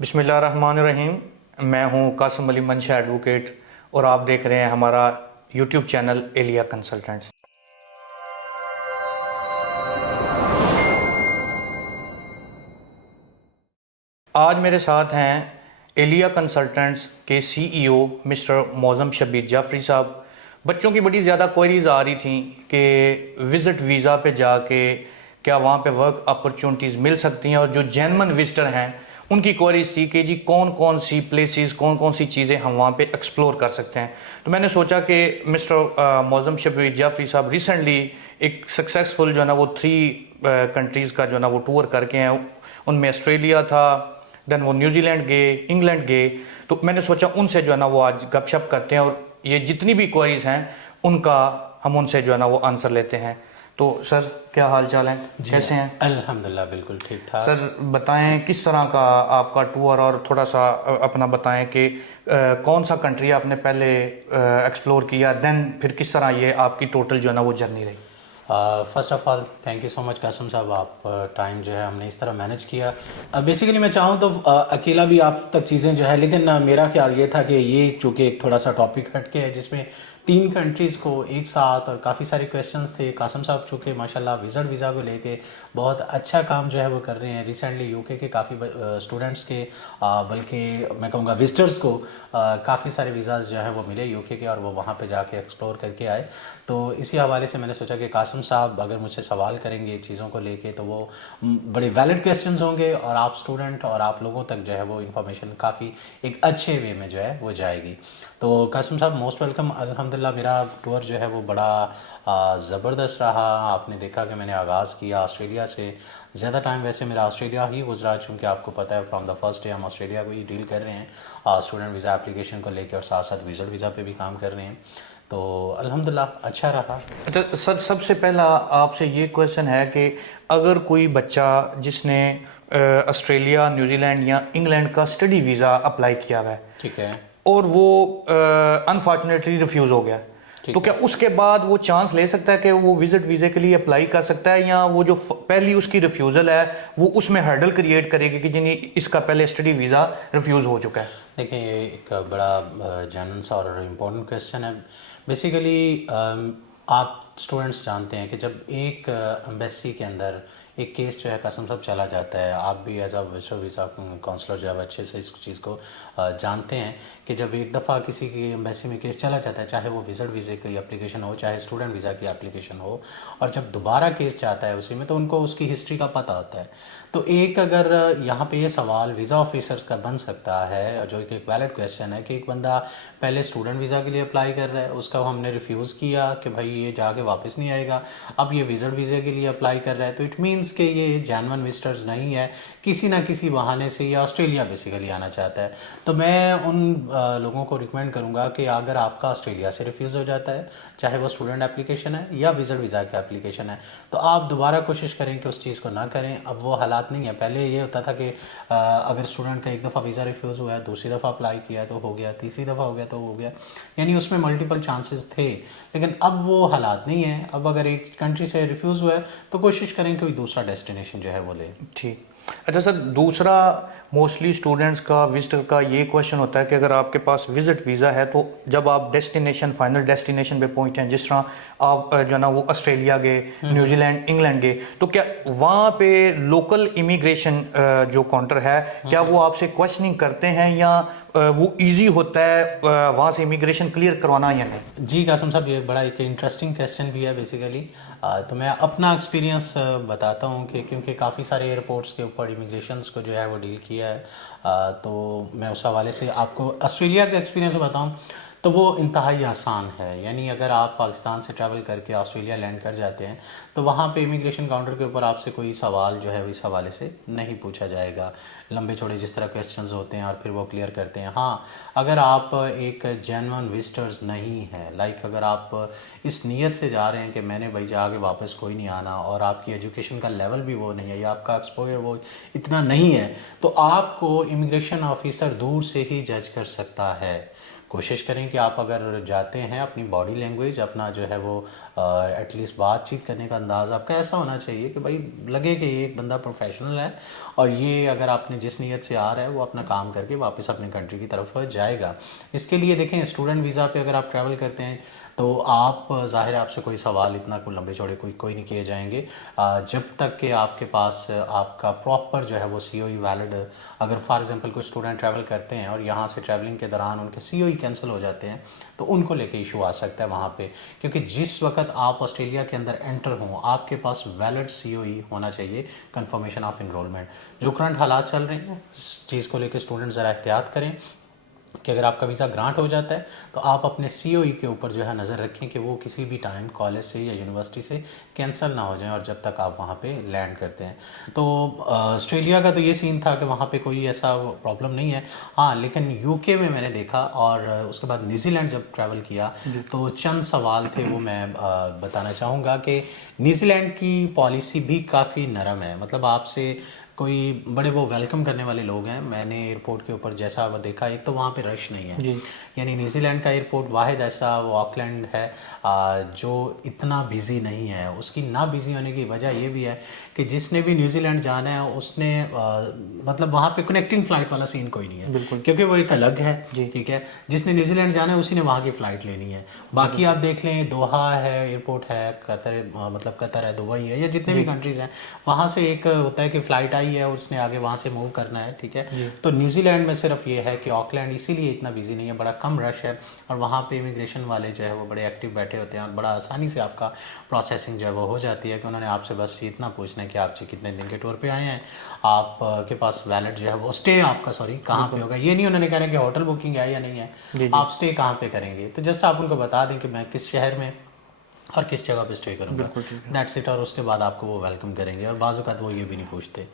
बिस्मिल्लाहिर्रहमानिर्रहीम। मैं हूं कासिम अली मंशा एडवोकेट और आप देख रहे हैं हमारा यूट्यूब चैनल एलिया कंसल्टेंट्स। आज मेरे साथ हैं एलिया कंसल्टेंट्स के सीईओ मिस्टर मौज़म शबीर जाफरी साहब। बच्चों की बड़ी ज़्यादा क्वेरीज आ रही थी कि विज़िट वीज़ा पे जाके क्या वहाँ पे वर्क अपॉर्चुनिटीज़ मिल सकती हैं, और जो जेन्युइन विजिटर हैं उनकी क्वेरीज थी कि जी कौन कौन सी प्लेसेस, कौन कौन सी चीज़ें हम वहाँ पे एक्सप्लोर कर सकते हैं। तो मैंने सोचा कि मिस्टर मौज़म शबीर जाफरी साहब रिसेंटली एक सक्सेसफुल जो है ना वो 3 कंट्रीज़ का जो है ना वो टूर करके हैं। उनमें ऑस्ट्रेलिया था, देन वो न्यूजीलैंड गए, इंग्लैंड गए। तो मैंने सोचा उनसे जो है ना वो आज गपशप करते हैं और ये जितनी भी क्वेरीज हैं उनका हम उनसे जो है ना वो आंसर लेते हैं। तो सर क्या हाल चाल है, कैसे हैं? अल्हम्दुलिल्लाह बिल्कुल ठीक ठाक। सर बताएं किस तरह का आपका टूर, और थोड़ा सा अपना बताएं कि कौन सा कंट्री आपने पहले एक्सप्लोर किया, देन फिर किस तरह ये आपकी टोटल जो है ना वो जर्नी रही। First of all thank you so much Qasim साहब, आप टाइम जो है हमने इस तरह मैनेज किया। बेसिकली मैं चाहूँ तो अकेला भी आप तक चीज़ें जो है, लेकिन मेरा ख्याल ये था कि ये चूँकि एक थोड़ा सा टॉपिक हट के है जिसमें 3 कंट्रीज़ को एक साथ और काफ़ी सारे क्वेश्चंस थे। कासिम साहब चूँकि माशाल्लाह विज़िट वीज़ा को लेके बहुत अच्छा काम जो है वो कर रहे हैं। रिसेंटली यूके के काफ़ी स्टूडेंट्स के बल्कि मैं कहूँगा विजिटर्स को काफ़ी सारे वीज़ाज़ जो है वो मिले यूके के, और वो वहाँ पे जाके एक्सप्लोर करके आए। तो इसी हवाले से मैंने सोचा कि कासिम साहब अगर मुझसे सवाल करेंगे चीज़ों को लेके तो वो बड़े वैलिड क्वेश्चंस होंगे, और आप स्टूडेंट और आप लोगों तक जो है वो इन्फॉर्मेशन काफ़ी एक अच्छे वे में जो है वो जाएगी। तो कासिम साहब मोस्ट वेलकम। अल्हम्दुलिल्लाह मेरा टूर जो है वो बड़ा ज़बरदस्त रहा। आपने देखा कि मैंने आगाज़ किया ऑस्ट्रेलिया से। ज़्यादा टाइम वैसे मेरा ऑस्ट्रेलिया ही गुजरा, चूँकि आपको पता है फ्रॉम द फर्स्ट डे हम ऑस्ट्रेलिया को ही डील कर रहे हैं स्टूडेंट वीज़ा एप्लीकेशन को लेकर, और साथ साथ विज़िट वीज़ा पे भी काम कर रहे हैं। तो अल्हम्दुलिल्लाह अच्छा रहा। अच्छा सर, सबसे पहला आपसे ये क्वेश्चन है कि अगर कोई बच्चा जिसने ऑस्ट्रेलिया, न्यूजीलैंड या इंग्लैंड का स्टडी वीज़ा अप्लाई किया हुआ है, ठीक है, और वो अनफॉर्चुनेटली रिफ्यूज़ हो गया, तो क्या उसके बाद वो चांस ले सकता है कि वो विजिट वीज़े के लिए अप्लाई कर सकता है, या वो जो पहली उसकी रिफ्यूज़ल है वो उसमें हर्डल क्रिएट करेगी कि जिन्हें इसका पहले स्टडी वीज़ा रिफ्यूज़ हो चुका है? देखिए ये एक बड़ा जनरल सा और इम्पोर्टेंट क्वेश्चन है। बेसिकली आप स्टूडेंट्स जानते हैं कि जब एक एम्बेसी के अंदर एक केस जो है कसम सब चला जाता है, आप भी as a visitor visa counsellor जो है अच्छे से इस चीज़ को जानते हैं कि जब एक दफ़ा किसी की एम्बेसी में केस चला जाता है, चाहे वो विजिट वीज़े की एप्लीकेशन हो चाहे स्टूडेंट वीज़ा की एप्लीकेशन हो, और जब दोबारा केस जाता है उसी में तो उनको उसकी हिस्ट्री का पता होता है। तो एक अगर यहाँ पे ये सवाल वीज़ा ऑफिसर्स का बन सकता है, जो एक वैलिड क्वेश्चन है कि एक बंदा पहले स्टूडेंट वीज़ा के लिए अप्लाई कर रहा है, उसका हमने रिफ्यूज़ किया कि भाई ये जाके वापस नहीं आएगा, अब ये विजिट वीज़ा के लिए अप्लाई कर रहा है, तो इट मीन्स कि ये जेन्युइन विजिटर्स नहीं है, किसी ना किसी बहाने से ये ऑस्ट्रेलिया बेसिकली आना चाहता है। तो मैं उन लोगों को रिकमेंड करूँगा कि अगर आपका ऑस्ट्रेलिया से रिफ्यूज़ हो जाता है, चाहे वो स्टूडेंट एप्लीकेशन है या विजिट वीज़ा की एप्लीकेशन है, तो आप दोबारा कोशिश करें कि उस चीज़ को ना करें। अब वो हालात नहीं है। पहले ये होता था कि अगर स्टूडेंट का एक दफ़ा वीज़ा रिफ्यूज़ हुआ है, दूसरी दफ़ा अप्लाई किया तो हो गया, तीसरी दफ़ा हो गया तो हो गया, यानी उसमें मल्टीपल चांसेस थे। लेकिन अब वो हालात नहीं है। अब अगर एक कंट्री से रिफ्यूज़ हुआ है तो कोशिश करें कोई दूसरा डेस्टिनेशन जो है वो लें। ठीक। अच्छा सर, दूसरा मोस्टली स्टूडेंट्स का, विजिटर का ये क्वेश्चन होता है कि अगर आपके पास विजिट वीज़ा है तो जब आप डेस्टिनेशन, फाइनल डेस्टिनेशन पे पहुंचे, जिस तरह आप जो ना वो ऑस्ट्रेलिया गए, न्यूजीलैंड, इंग्लैंड गए, तो क्या वहाँ पे लोकल इमिग्रेशन जो काउंटर है, क्या वो आपसे क्वेश्चनिंग करते हैं, या वो इजी होता है वहाँ से इमिग्रेशन क्लियर करवाना या नहीं? जी कासिम साहब, ये बड़ा एक इंटरेस्टिंग क्वेश्चन भी है बेसिकली। तो मैं अपना एक्सपीरियंस बताता हूँ कि क्योंकि काफ़ी सारे एयरपोर्ट्स के ऊपर इमिग्रेशंस को जो है वो डील किया है। तो मैं उस हवाले से आपको ऑस्ट्रेलिया का एक्सपीरियंस बताऊँ तो वो इंतहाई आसान है। यानी अगर आप पाकिस्तान से ट्रैवल करके ऑस्ट्रेलिया लैंड कर जाते हैं तो वहाँ पे इमिग्रेशन काउंटर के ऊपर आपसे कोई सवाल जो है इस हवाले से नहीं पूछा जाएगा। लंबे चौड़े जिस तरह क्वेश्चंस होते हैं और फिर वो क्लियर करते हैं। हाँ, अगर आप एक जेन्युइन विजिटर्स नहीं हैं, लाइक अगर आप इस नीयत से जा रहे हैं कि मैंने भाई जाके वापस कोई नहीं आना, और आपकी एजुकेशन का लेवल भी वो नहीं है या आपका एक्सपोजर वो इतना नहीं है, तो आपको इमिग्रेशन ऑफिसर दूर से ही जज कर सकता है। कोशिश करें कि आप अगर जाते हैं अपनी बॉडी लैंग्वेज, अपना जो है वो एटलीस्ट बातचीत करने का अंदाज़ आपका ऐसा होना चाहिए कि भाई लगे कि ये एक बंदा प्रोफेशनल है और ये अगर आपने जिस नीयत से आ रहा है वो अपना काम करके वापस अपने कंट्री की तरफ जाएगा। इसके लिए देखें, स्टूडेंट वीज़ा पे अगर आप ट्रैवल करते हैं तो आप ज़ाहिर है आपसे कोई सवाल इतना कोई लंबे चौड़े कोई नहीं किए जाएंगे जब तक कि आपके पास आपका प्रॉपर जो है वो COE वैलिड। अगर फॉर एग्जांपल कुछ स्टूडेंट ट्रैवल करते हैं और यहाँ से ट्रैवलिंग के दौरान उनके COE कैंसिल हो जाते हैं तो उनको लेके इशू आ सकता है वहाँ पे, क्योंकि जिस वक्त आप ऑस्ट्रेलिया के अंदर एंटर हों आपके पास वैलिड COE होना चाहिए, कंफर्मेशन ऑफ इनरोलमेंट। जो करंट हालात चल रहे हैं इस चीज़ को लेकर स्टूडेंट ज़रा एहतियात करें कि अगर आपका वीज़ा ग्रांट हो जाता है तो आप अपने COE के ऊपर जो है नज़र रखें कि वो किसी भी टाइम कॉलेज से या यूनिवर्सिटी से कैंसिल ना हो जाएं और जब तक आप वहाँ पे लैंड करते हैं। तो ऑस्ट्रेलिया का तो ये सीन था कि वहाँ पे कोई ऐसा प्रॉब्लम नहीं है। हाँ, लेकिन UK में मैंने देखा और उसके बाद न्यूजीलैंड जब ट्रैवल किया तो चंद सवाल थे वो मैं बताना चाहूँगा कि न्यूजीलैंड की पॉलिसी भी काफ़ी नरम है। मतलब आपसे कोई बड़े वो वेलकम करने वाले लोग हैं। मैंने एयरपोर्ट के ऊपर जैसा वो देखा, एक तो वहाँ पे रश नहीं है, यानी न्यूजीलैंड का एयरपोर्ट वाहिद ऐसा वो ऑकलैंड है जो इतना बिजी नहीं है। उसकी ना बिजी होने की वजह ये भी है कि जिसने भी न्यूजीलैंड जाना है उसने मतलब वहाँ पे कनेक्टिंग फ़्लाइट वाला सीन कोई नहीं है, बिल्कुल, क्योंकि वो एक अलग है। ठीक है, जिसने न्यूजीलैंड जाना है उसी ने वहाँ की फ़्लाइट लेनी है। बाकी आप देख लें, दोहा है एयरपोर्ट है, कतर मतलब कतर है, दुबई है, या जितने भी कंट्रीज़ हैं वहाँ से एक होता है कि फ़्लाइट आई है उसने आगे वहाँ से मूव करना है। ठीक है, तो न्यूजीलैंड में सिर्फ ये है कि ऑकलैंड इसीलिए इतना बिजी नहीं है, बड़ा कम रश है और वहाँ पे इमिग्रेशन वाले जो है वो बड़े एक्टिव बैठे होते हैं और बड़ा आसानी से आपका प्रोसेसिंग जो है वो हो जाती है कि उन्होंने आपसे बस इतना पूछना है कि आप जी कितने दिन के टूर पे आए हैं, आप के पास वैलिड जो है वो स्टे आपका कहाँ पे होगा। ये नहीं उन्होंने कहना कि होटल बुकिंग है या नहीं है, आप स्टे कहाँ पे करेंगे। तो जस्ट आप उनको बता दें कि मैं किस शहर में और किस जगह पे स्टे करूँगा, दैट्स इट, और उसके बाद आपको वो वेलकम करेंगे और बाज़ औक़ात वो ये भी नहीं पूछते।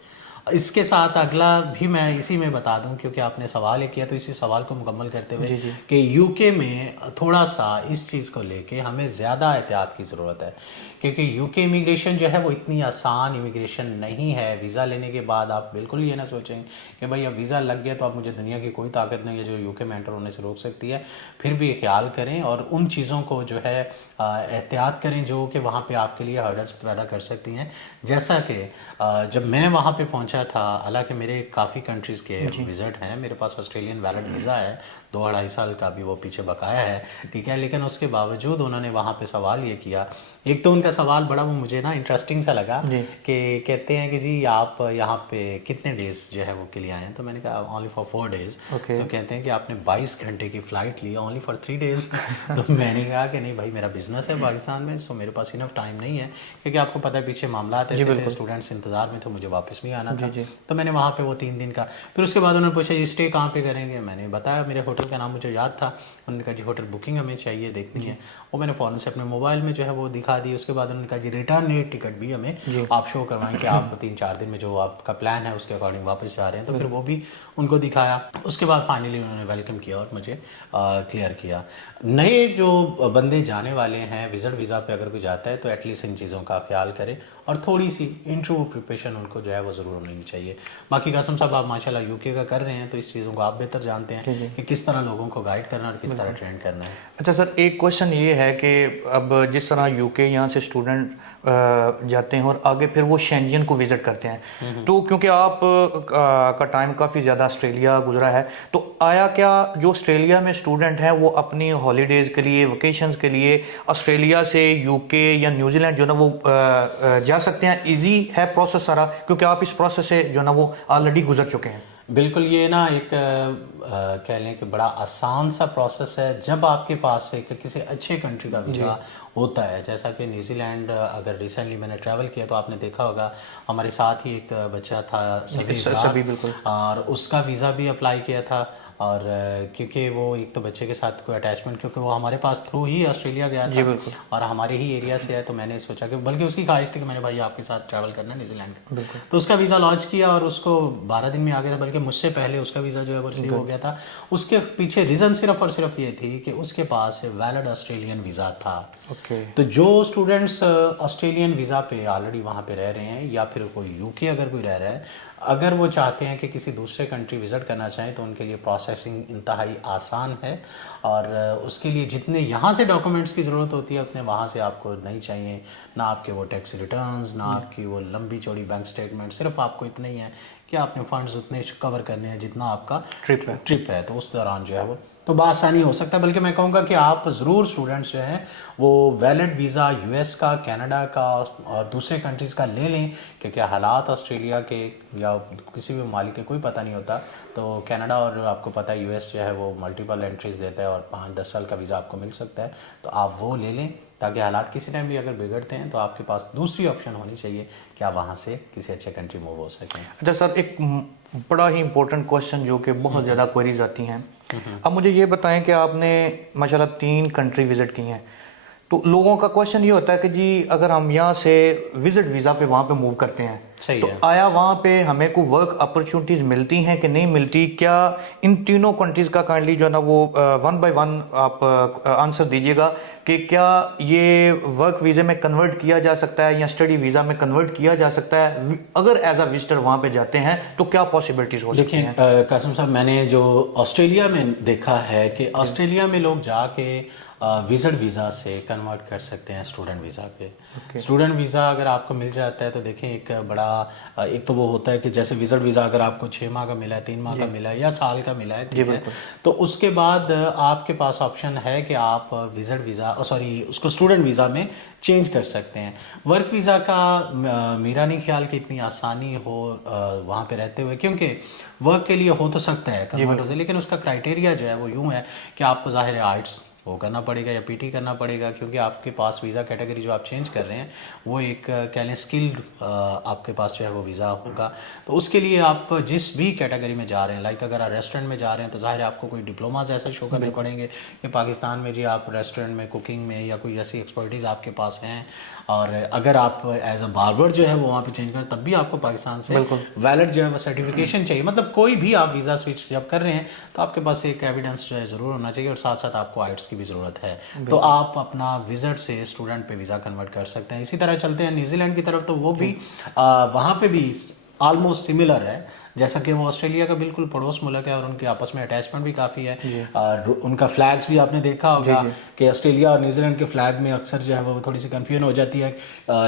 इसके साथ अगला भी मैं इसी में बता दूं, क्योंकि आपने सवाल किया तो इसी सवाल को मुकम्मल करते हुए कि UK में थोड़ा सा इस चीज़ को लेके हमें ज़्यादा एहतियात की ज़रूरत है, क्योंकि UK इमिग्रेशन जो है वो इतनी आसान इमिग्रेशन नहीं है। वीज़ा लेने के बाद आप बिल्कुल ये ना सोचें कि भाई अब वीज़ा लग गया तो अब मुझे दुनिया की कोई ताकत नहीं है जो UK में एंटर होने से रोक सकती है। फिर भी ख्याल करें और उन चीज़ों को जो है एहतियात करें जो कि वहाँ पे आपके लिए हर्डल्स पैदा कर सकती हैं। जैसा कि जब मैं वहाँ पे पहुँचा था, हालांकि मेरे काफ़ी कंट्रीज़ के विज़िट हैं, मेरे पास ऑस्ट्रेलियन वैलिड वीज़ा है, 2-2.5 साल का भी वो पीछे बकाया है। ठीक है, लेकिन उसके बावजूद उन्होंने वहाँ पे सवाल ये किया, एक तो उनका सवाल बड़ा वो मुझे ना इंटरेस्टिंग सा लगा कि कहते हैं कि जी आप यहाँ पे कितने डेज़ जो है वो के लिए आए हैं। तो मैंने कहा ओनली फॉर 4 डेज़। तो कहते हैं कि आपने 22 घंटे की फ़्लाइट ली ओनली फॉर 3 डेज़। तो मैंने कहा कि नहीं भाई, मेरा बिजनेस है पाकिस्तान में, सो मेरे पास इनफ टाइम नहीं है, क्योंकि आपको पता है पीछे मामला ऐसे थे, स्टूडेंट्स इंतज़ार में थे, मुझे वापस भी आना था। तो मैंने वहाँ पे वो 3 दिन का, फिर उसके बाद उन्होंने पूछा ये स्टे कहाँ पे करेंगे। मैंने बताया मेरे होटल का नाम मुझे याद था। उन्होंने कहा जी होटल बुकिंग हमें चाहिए, देखनी है। वो मैंने फ़ौरन से अपने मोबाइल में जो है वो दिखा दी। उसके बाद उन्होंने कहा जी रिटर्न टिकट भी हमें आप शो करवाएं कि आप 3-4 दिन में जो आपका प्लान है उसके अकॉर्डिंग वापस जा रहे हैं। तो फिर वो भी उनको दिखाया। उसके बाद फाइनली उन्होंने वेलकम किया और मुझे क्लियर किया। नए जो बंदे जाने वाले हैं विज़िट वीज़ा पे अगर कोई जाता है तो एटलीस्ट इन चीज़ों का ख्याल करें और थोड़ी सी इंट्रो प्रिपरेशन उनको जो है वो ज़रूर होनी चाहिए। बाकी कासिम साहब आप माशाल्लाह UK का कर रहे हैं तो इस चीज़ों को आप बेहतर जानते हैं कि किस तरह लोगों को गाइड करना और किस तरह ट्रेन करना है। अच्छा सर, एक क्वेश्चन ये है कि अब जिस तरह UK यहाँ से स्टूडेंट जाते हैं और आगे फिर वो शेंजन को विज़िट करते हैं, तो क्योंकि आप का टाइम काफ़ी ज़्यादा ऑस्ट्रेलिया गुजरा है, तो आया क्या जो ऑस्ट्रेलिया में स्टूडेंट हैं वो अपनी हॉलीडेज़ के लिए, वेकेशंस के लिए ऑस्ट्रेलिया से UK या न्यूजीलैंड जो ना वो जा सकते हैं? इजी है प्रोसेस सारा, क्योंकि आप इस प्रोसेस से जो ना वो ऑलरेडी गुजर चुके हैं। बिल्कुल, ये ना एक कह लें कि बड़ा आसान सा प्रोसेस है जब आपके पास एक किसी अच्छे कंट्री का वीज़ा होता है। जैसा कि न्यूजीलैंड अगर रिसेंटली मैंने ट्रैवल किया तो आपने देखा होगा हमारे साथ ही एक बच्चा था सभी बिल्कुल, और उसका वीज़ा भी अप्लाई किया था। और क्योंकि वो एक तो बच्चे के साथ कोई अटैचमेंट, क्योंकि वो हमारे पास थ्रू ही ऑस्ट्रेलिया गया था और हमारे ही एरिया से है, तो मैंने सोचा कि बल्कि उसकी ख्वाहिश थी कि मैंने भाई आपके साथ ट्रैवल करना है न्यूजीलैंड। तो उसका वीज़ा लॉन्च किया और उसको 12 दिन में आ गया था, बल्कि मुझसे पहले उसका वीज़ा जो है वो रिसीव हो गया था। उसके पीछे रीज़न सिर्फ और सिर्फ ये थी कि उसके पास वैलिड ऑस्ट्रेलियन वीज़ा था। तो जो स्टूडेंट्स ऑस्ट्रेलियन वीज़ा पे ऑलरेडी वहाँ पे रह रहे हैं या फिर कोई UK अगर कोई रह रहा है, अगर वो चाहते हैं कि किसी दूसरे कंट्री विज़िट करना चाहें तो उनके लिए प्रोसेस प्रोसेसिंग इंतहाई आसान है और उसके लिए जितने यहाँ से डॉक्यूमेंट्स की ज़रूरत होती है उतने वहाँ से आपको नहीं चाहिए, ना आपके वो टैक्स रिटर्न्स, ना आपकी वो लंबी चौड़ी बैंक स्टेटमेंट, सिर्फ आपको इतना ही है कि आपने फंड्स उतने कवर करने हैं जितना आपका ट्रिप है। तो उस दौरान जो है वो तो बआसानी हो सकता है। बल्कि मैं कहूँगा कि आप ज़रूर स्टूडेंट्स जो हैं वो वैलिड वीज़ा यूएस का, कनाडा का और दूसरे कंट्रीज़ का ले लें, क्योंकि हालात ऑस्ट्रेलिया के या किसी भी ममालिक के कोई पता नहीं होता। तो कनाडा और आपको पता है यूएस जो है वो मल्टीपल एंट्रीज़ देता है और 5-10 साल का वीज़ा आपको मिल सकता है। तो आप वो ले लें ताकि हालात किसी टाइम भी अगर बिगड़ते हैं तो आपके पास दूसरी ऑप्शन होनी चाहिए कि आप वहाँ से किसी अच्छे कंट्री मूव हो सकें। अच्छा सर, एक बड़ा ही इंपॉर्टेंट क्वेश्चन जो कि बहुत ज़्यादा क्वेरीज आती हैं, अब मुझे ये बताएं कि आपने माशाल्लाह 3 कंट्री विज़िट की हैं, तो लोगों का क्वेश्चन ये होता है कि जी अगर हम यहाँ से विजिट वीज़ा पे वहाँ पे मूव करते हैं सही तो है। आया वहाँ पे हमें को वर्क अपॉर्चुनिटीज़ मिलती हैं कि नहीं मिलती? क्या इन तीनों कंट्रीज़ का काइंडली जो है ना वो 1 बाय 1 आप आंसर दीजिएगा कि क्या ये वर्क वीज़े में कन्वर्ट किया जा सकता है या स्टडी वीज़ा में कन्वर्ट किया जा सकता है? अगर एज अ विजिटर वहाँ पे जाते हैं तो क्या पॉसिबिलिटीज़ हो सकती हैं? देखिए कासिम साहब, मैंने जो ऑस्ट्रेलिया में देखा है कि ऑस्ट्रेलिया में लोग जाके विजिट वीज़ा से कन्वर्ट कर सकते हैं स्टूडेंट वीज़ा पे। स्टूडेंट वीज़ा अगर आपको मिल जाता है तो देखें एक बड़ा एक तो वो होता है कि जैसे विजिट वीज़ा अगर आपको 6 माह का मिला है, 3 माह का मिला है या साल का मिला है, ठीक है, तो उसके बाद आपके पास ऑप्शन है कि आप विजिट वीज़ा उसको स्टूडेंट वीज़ा में चेंज कर सकते हैं। वर्क वीज़ा का मेरा नहीं ख्याल कि इतनी आसानी हो वहाँ पे रहते हुए, क्योंकि वर्क के लिए हो तो सकता है कन्वर्ट हो जाए, लेकिन उसका क्राइटेरिया जो है वो यूँ है कि आपको ज़ाहिर है आर्ट्स वो करना पड़ेगा या पीटी करना पड़ेगा, क्योंकि आपके पास वीज़ा कैटेगरी जो आप चेंज कर रहे हैं वो एक कह लें स्किल्ड आपके पास जो है वो वीज़ा होगा। तो उसके लिए आप जिस भी कैटेगरी में जा रहे हैं, लाइक अगर आप रेस्टोरेंट में जा रहे हैं तो ज़ाहिर है आपको कोई डिप्लोमाज ऐसा शो करने पड़ेंगे कि पाकिस्तान में जी आप रेस्टोरेंट में कुकिंग में या कोई ऐसी एक्सपर्टीज़ आपके पास हैं। और अगर आप एज अ बार्बर जो है वो वहाँ पे चेंज करें तब भी आपको पाकिस्तान से वैलिड जो है वो सर्टिफिकेशन चाहिए। मतलब कोई भी आप वीज़ा स्विच जब कर रहे हैं तो आपके पास एक एविडेंस जो है ज़रूर होना चाहिए, और साथ साथ आपको आइट्स की भी ज़रूरत है। तो आप अपना विजिट से स्टूडेंट पे वीज़ा कन्वर्ट कर सकते हैं। इसी तरह चलते हैं न्यूजीलैंड की तरफ, तो वो भी वहाँ पे भी ऑलमोस्ट सिमिलर है, जैसा कि वो ऑस्ट्रेलिया का बिल्कुल पड़ोस मुल्क है और उनके आपस में अटैचमेंट भी काफ़ी है। उनका फ्लैग्स भी आपने देखा होगा कि ऑस्ट्रेलिया और न्यूजीलैंड के फ्लैग में अक्सर जो है वो थोड़ी सी कंफ्यूजन हो जाती है,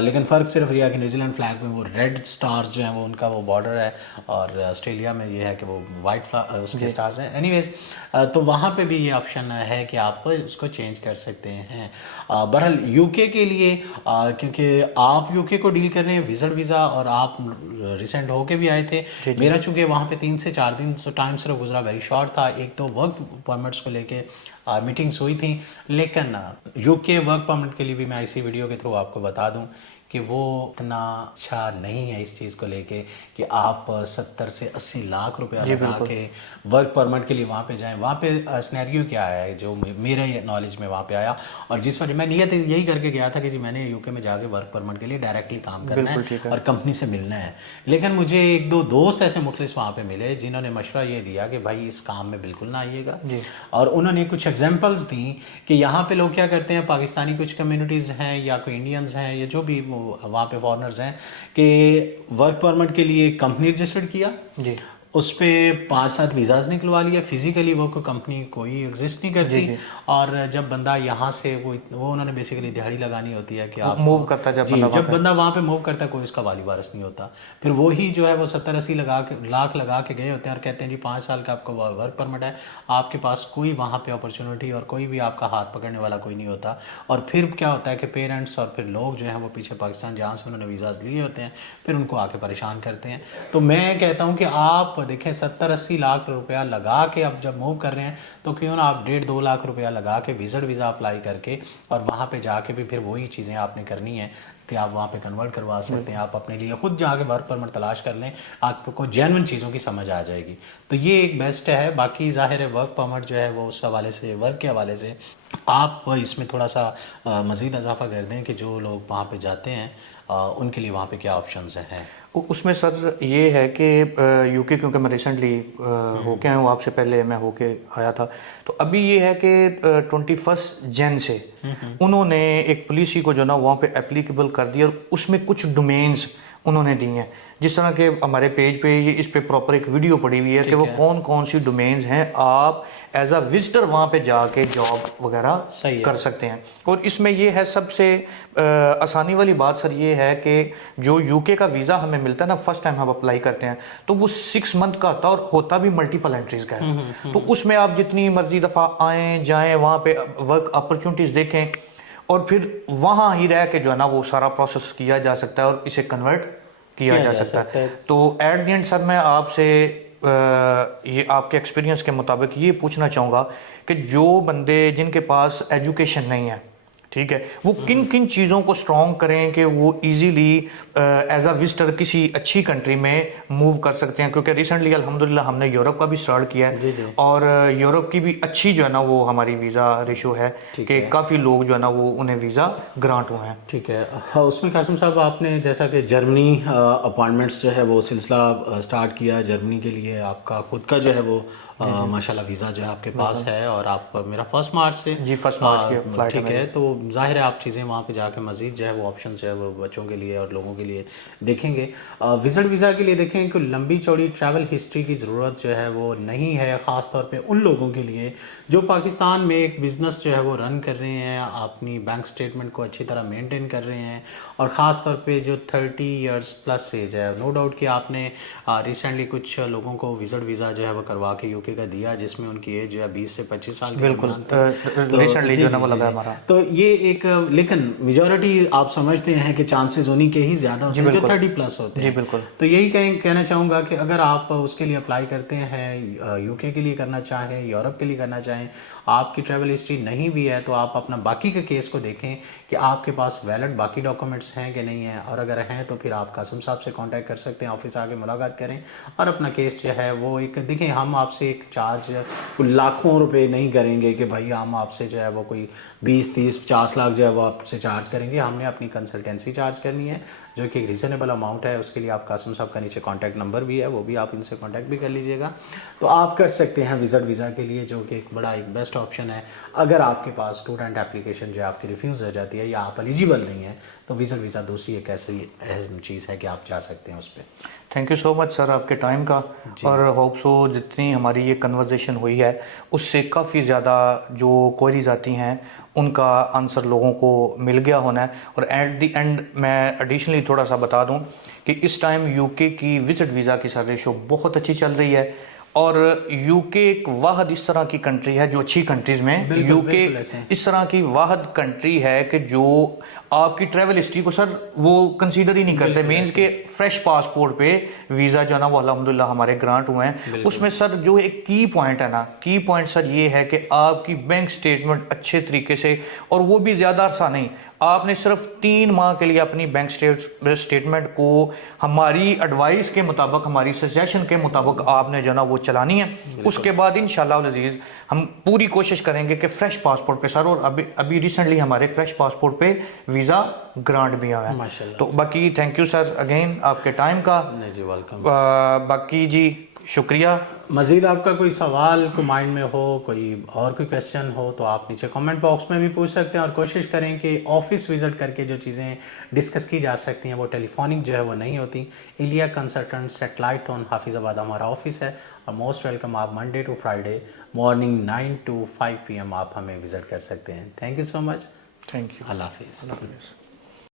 लेकिन फ़र्क सिर्फ यह है कि न्यूजीलैंड फ्लैग में वो रेड स्टार्स जो हैं वो उनका वो बॉर्डर है, और ऑस्ट्रेलिया में ये है कि वो वाइट उसके स्टार्स हैं। एनीवेज, तो वहाँ पे भी ये ऑप्शन है कि आप उसको चेंज कर सकते हैं। बहरहाल यूके के लिए क्योंकि आप यूके को डील कर रहे हैं विजिट वीज़ा और आप रिसेंट होके भी आए थे, मेरा चूँकि वहाँ पे 3 से 4 दिन टाइम सिर्फ गुजरा वेरी शॉर्ट था। एक तो वर्क परमिट्स को लेके मीटिंग्स हुई थी, लेकिन यूके वर्क परमिट के लिए भी मैं इसी वीडियो के थ्रू आपको बता दूं कि वो इतना अच्छा नहीं है इस चीज़ को लेके कि आप 70 से 80 लाख रुपया लगा के वर्क परमिट के लिए वहाँ पे जाएं। वहाँ पे सिनेरियो क्या है जो मेरे नॉलेज में वहाँ पे आया, और जिस वजह मैं नियत यही करके गया था कि जी मैंने यूके में जाके वर्क परमिट के लिए डायरेक्टली काम करना है और कंपनी से मिलना है। लेकिन मुझे 1-2 दोस्त ऐसे मुखलिस वहाँ पे मिले जिन्होंने मशवरा ये दिया कि भाई इस काम में बिल्कुल ना आइएगा, और उन्होंने कुछ एग्जाम्पल्स दी कि यहाँ पे लोग क्या करते हैं, पाकिस्तानी कुछ कम्युनिटीज़ हैं या कोई इंडियंस हैं या जो भी वहाँ पे फॉरनर्स हैं, कि वर्क परमिट के लिए कंपनी रजिस्टर्ड किया जी, उस पर 5-7 वीज़ाज निकलवा लिया, फिजिकली वो कंपनी कोई एग्जिस्ट नहीं करती, और जब बंदा यहाँ से वो उन्होंने बेसिकली दिहाड़ी लगानी होती है कि आप मूव करता है जब बंदा वहाँ पे मूव करता है कोई उसका वाली वारिस नहीं होता। फिर वो ही जो है वो 70-80 लाख लगा के गए होते हैं और कहते हैं जी 5 साल का आपका वर्क परमिट है, आपके पास कोई वहाँ पे अपॉर्चुनिटी और कोई भी आपका हाथ पकड़ने वाला कोई नहीं होता। और फिर क्या होता है कि पेरेंट्स और फिर लोग जो हैं वो पीछे पाकिस्तान जहाँ से उन्होंने वीज़ाज लिए होते हैं फिर उनको आके परेशान करते हैं। तो मैं कहता हूँ कि आप देखें 70-80 लाख रुपया लगा के अब जब मूव कर रहे हैं तो क्यों ना आप 1.5-2 लाख रुपया लगा के विजिट वीज़ा अप्लाई करके और वहाँ पे जाके भी फिर वही चीज़ें आपने करनी है कि आप वहाँ पे कन्वर्ट करवा सकते हैं। आप अपने लिए खुद जाके वर्क परमिट तलाश कर लें, आपको जेन्युइन चीज़ों की समझ आ जाएगी। तो ये एक बेस्ट है। बाकी जाहिर है वर्क परमिट जो है वो उस हवाले से, वर्क के हवाले से आप इसमें थोड़ा सा मज़ीद इजाफा कर दें कि जो लोग वहाँ पे जाते हैं उनके लिए वहाँ पे क्या ऑप्शंस हैं। उसमें सर ये है कि यूके क्योंकि मैं रिसेंटली होके आया हूँ, आपसे पहले मैं होके आया था, तो अभी ये है कि 21 जन से उन्होंने एक पॉलिसी को जो ना वहाँ पे एप्लीकेबल कर दिया और उसमें कुछ डोमेन्स उन्होंने दी हैं। जिस तरह के हमारे पेज पे ये इस पे प्रॉपर एक वीडियो पड़ी हुई है कि वो कौन कौन सी डोमेन्स हैं, आप एज अ विजिटर वहाँ पे जाके जॉब वगैरह सही है। कर सकते हैं। और इसमें ये है सबसे आसानी वाली बात सर ये है कि जो यूके का वीज़ा हमें मिलता है ना, फर्स्ट टाइम हम अप्लाई करते हैं तो वो 6 मंथ का होता है और होता भी मल्टीपल एंट्रीज का है। तो उसमें आप जितनी मर्जी दफ़ा आएँ जाएँ, वहाँ पे वर्क अपॉर्चुनिटीज़ देखें और फिर वहाँ ही रह के जो है ना वो सारा प्रोसेस किया जा सकता है और इसे कन्वर्ट किया जा सकता है। तो एट द एंड सर मैं आपसे ये आपके एक्सपीरियंस के मुताबिक ये पूछना चाहूँगा कि जो बंदे जिनके पास एजुकेशन नहीं है, ठीक है, वो किन किन चीज़ों को स्ट्रॉन्ग करें कि वो इजीली एज अ विजिटर किसी अच्छी कंट्री में मूव कर सकते हैं। क्योंकि रिसेंटली अल्हम्दुलिल्लाह हमने यूरोप का भी स्टार्ट किया है और यूरोप की भी अच्छी जो है ना वो हमारी वीज़ा रेशो है कि काफ़ी लोग जो है ना वो उन्हें वीज़ा ग्रांट हुए हैं। ठीक है। हाँ, उसमें कासिम साहब आपने जैसा कि जर्मनी अपॉइंटमेंट्स जो है वो सिलसिला स्टार्ट किया जर्मनी के लिए, आपका खुद का जो है वो माशाल्लाह वीज़ा जो है आपके पास है और आप मेरा 1 मार्च से जी 1 मार्च की फ्लाइट ठीक है। तो जाहिर है आप चीज़ें वहाँ पे जाके मज़ीद जो है वो ऑप्शन जो है वो बच्चों के लिए और लोगों के लिए देखेंगे। विजिट वीज़ा के लिए देखें कि लंबी चौड़ी ट्रैवल हिस्ट्री की ज़रूरत जो है वो नहीं है, ख़ास तौर पे उन लोगों के लिए जो पाकिस्तान में एक बिज़नेस जो है वो रन कर रहे हैं, अपनी बैंक स्टेटमेंट को अच्छी तरह मेंटेन कर रहे हैं और ख़ास तौर पे जो 30 इयर्स प्लस एज है। नो डाउट कि आपने रिसेंटली कुछ लोगों को विजिट वीज़ा जो है वो करवा के यूके का दिया जिसमें उनकी एज जो है 20 से 25 साल के बिल्कुल रिसेंटली जो है ना वो लगा हमारा। तो ये एक लेकिन मेजॉरिटी आप समझते हैं कि चांसेस उन्हीं के ही ज़्यादा होते हैं जो 30 प्लस होते हैं। जी बिल्कुल। तो यही कहना चाहूँगा कि अगर आप उसके लिए अप्लाई करते हैं, यूके के लिए करना चाहें, यूरोप के लिए करना चाहें, आपकी ट्रैवल हिस्ट्री नहीं भी है तो आप अपना बाकी के केस को देखें कि आपके पास वैलिड बाकी डॉक्यूमेंट्स हैं कि नहीं है, और अगर हैं तो फिर आप कासिम साहब से कांटेक्ट कर सकते हैं, ऑफिस आके मुलाकात करें और अपना केस जो है वो एक देखें। हम आपसे एक चार्ज लाखों रुपए नहीं करेंगे कि भाई हम आपसे जो है वो कोई 20-30-50 लाख जो है वो आपसे चार्ज करेंगे। हमने अपनी कंसल्टेंसी चार्ज करनी है जो कि एक रीज़नेबल अमाउंट है। उसके लिए आप कासिम साहब का नीचे कॉन्टैक्ट नंबर भी है, वो भी आप इनसे कॉन्टैक्ट भी कर लीजिएगा। तो आप कर सकते हैं विजिट वीज़ा के लिए, जो कि एक बड़ा एक बेस्ट ऑप्शन है। अगर आपके पास स्टूडेंट एप्लीकेशन जो आपकी रिफ्यूज़ हो जाती है या आप एलिजिबल नहीं है तो विजिट वीज़ा दूसरी एक ऐसी अहम चीज़ है कि आप जा सकते हैं उस पर। Thank you so much sir आपके टाइम का, और होप सो जितनी हमारी ये कन्वर्जेशन हुई है उससे काफ़ी ज़्यादा जो क्वेरीज आती हैं उनका आंसर लोगों को मिल गया होना है। और एट द एंड मैं एडिशनली थोड़ा सा बता दूं कि इस टाइम यूके की विजिट वीज़ा की सर रेशो बहुत अच्छी चल रही है और यूके एक वाहद इस तरह की कंट्री है जो अच्छी कंट्रीज में यूके इस तरह की वाहद कंट्री है कि जो आपकी ट्रैवल हिस्ट्री को सर वो कंसीडर ही नहीं करते। मींस के फ्रेश पासपोर्ट पे वीज़ा जो है ना वो अल्हम्दुलिल्लाह हमारे ग्रांट हुए हैं। उसमें सर जो एक की पॉइंट है ना, की पॉइंट सर ये है कि आपकी बैंक स्टेटमेंट अच्छे तरीके से, और वो भी ज़्यादा अरसा नहीं, आपने सिर्फ 3 माह के लिए अपनी बैंक स्टेटमेंट को हमारी एडवाइस के मुताबिक, हमारी सजेशन के मुताबिक आपने जो ना वो चलानी है। उसके बाद इंशाल्लाह अज़ीज़ हम पूरी कोशिश करेंगे कि फ्रेश पासपोर्ट पे सर, और अभी रिसेंटली हमारे फ्रेश पासपोर्ट पे वीज़ा ग्रांट भी आया है। तो बाकी थैंक यू सर अगेन आपके टाइम का। जी वेलकम। बाकी जी शुक्रिया। मज़ीद आपका कोई सवाल को माइंड में हो, कोई और कोई क्वेश्चन हो तो आप नीचे कमेंट बॉक्स में भी पूछ सकते हैं, और कोशिश करें कि ऑफिस विज़िट करके जो चीज़ें डिस्कस की जा सकती हैं वो टेलीफोनिक जो है वो नहीं होती। इलिया कंसल्टेंट सेटेलाइट ऑन हाफिज़ाबाद हमारा ऑफिस है, और मोस्ट वेलकम। आप Monday to Friday morning 9 to 5 PM आप हमें विज़िट कर सकते हैं। Thank you so much. Thank you. अल्लाह हाफिज़।